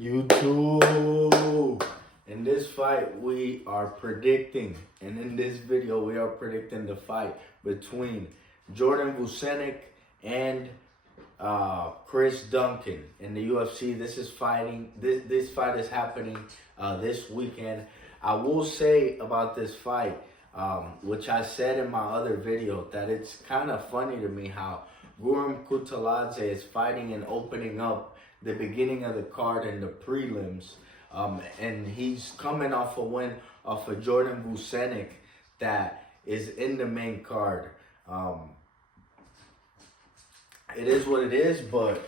YouTube. In this fight, we are predicting, and in this video, we are predicting the fight between Jordan Vucenic and Chris Duncan in the UFC. This fight is happening this weekend. I will say about this fight, which I said in my other video, that it's kind of funny to me how Guram Kutateladze is fighting and opening up the beginning of the card in the prelims, and he's coming off a win off of Jordan Vucenic that is in the main card. It is what it is, but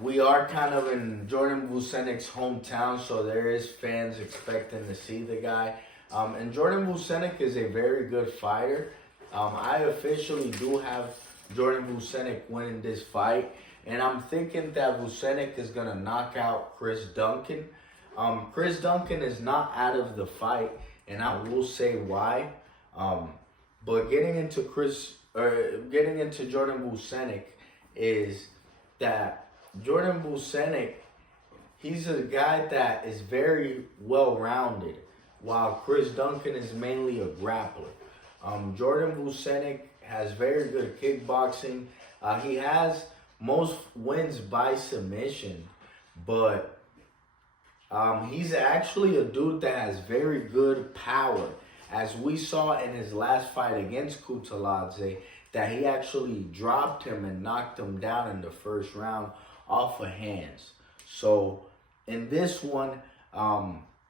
we are kind of in Jordan Vucenic's hometown, so there is fans expecting to see the guy. And Jordan Vucenic is a very good fighter. I officially do have Jordan Vucenic winning this fight, and I'm thinking that Vucenic is going to knock out Chris Duncan. Chris Duncan is not out of the fight, and I will say why. But getting into Jordan Vucenic is that Jordan Vucenic, he's a guy that is very well-rounded, while Chris Duncan is mainly a grappler. Jordan Vucenic has very good kickboxing. He has most wins by submission, but he's actually a dude that has very good power. As we saw in his last fight against Kutateladze, that he actually dropped him and knocked him down in the first round off of hands. So in this one,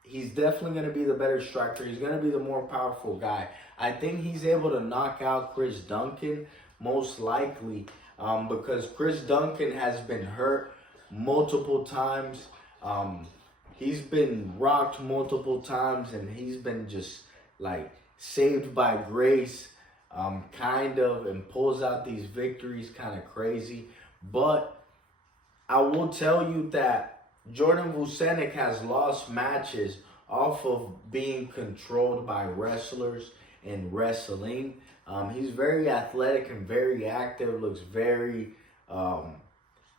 he's definitely going to be the better striker. He's going to be the more powerful guy. I think he's able to knock out Chris Duncan, most likely, because Chris Duncan has been hurt multiple times. He's been rocked multiple times, and he's been just like saved by grace, kind of, and pulls out these victories kind of crazy. But I will tell you that Jordan Vucenic has lost matches off of being controlled by wrestlers in wrestling. He's very athletic and very active, looks very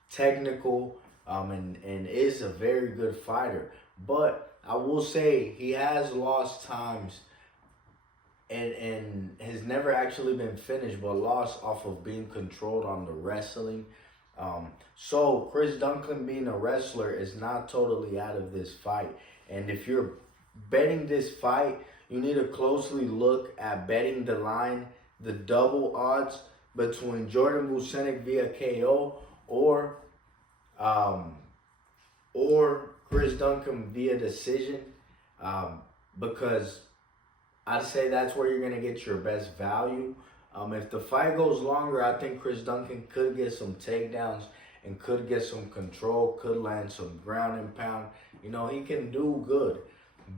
technical, and is a very good fighter. But I will say he has lost times and has never actually been finished, but lost off of being controlled on the wrestling. So Chris Duncan being a wrestler is not totally out of this fight. And if you're betting this fight, you need to closely look at betting the line, the double odds between Jordan Vucenic via KO or Chris Duncan via decision, because I'd say that's where you're going to get your best value. If the fight goes longer, I think Chris Duncan could get some takedowns and could get some control, could land some ground and pound. You know, he can do good.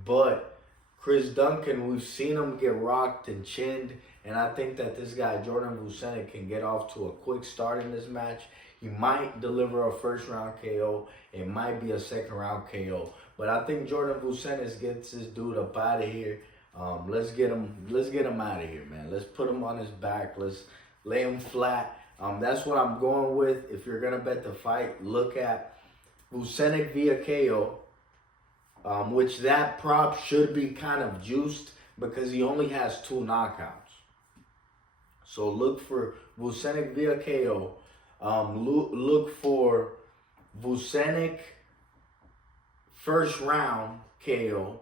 But Chris Duncan, we've seen him get rocked and chinned, and I think that this guy, Jordan Vucenic, can get off to a quick start in this match. He might deliver a first-round KO. It might be a second-round KO. But I think Jordan Vucenic gets this dude up out of here. Let's get him out of here, man. Let's put him on his back. Let's lay him flat. That's what I'm going with. If you're gonna bet the fight, look at Vucenic via KO, which that prop should be kind of juiced because he only has 2 knockouts. So look for Vucenic via KO. Look for Vucenic first round KO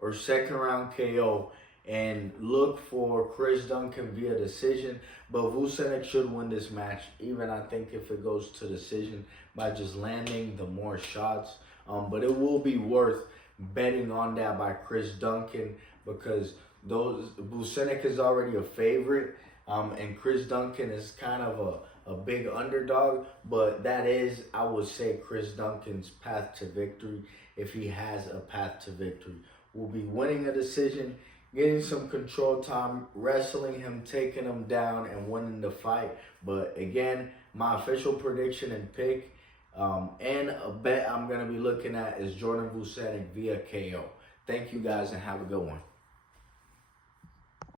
or second round KO, and look for Chris Duncan via decision. But Vucenic should win this match, even I think if it goes to decision, by just landing the more shots. But it will be worth betting on that by Chris Duncan, because Vucenic is already a favorite, and Chris Duncan is kind of a big underdog. But that is, I would say, Chris Duncan's path to victory, if he has a path to victory. Will be winning a decision, getting some control time, wrestling him, taking him down, and winning the fight. But again, my official prediction and pick, and a bet I'm going to be looking at, is Jordan Vucenic via KO. Thank you guys, and have a good one.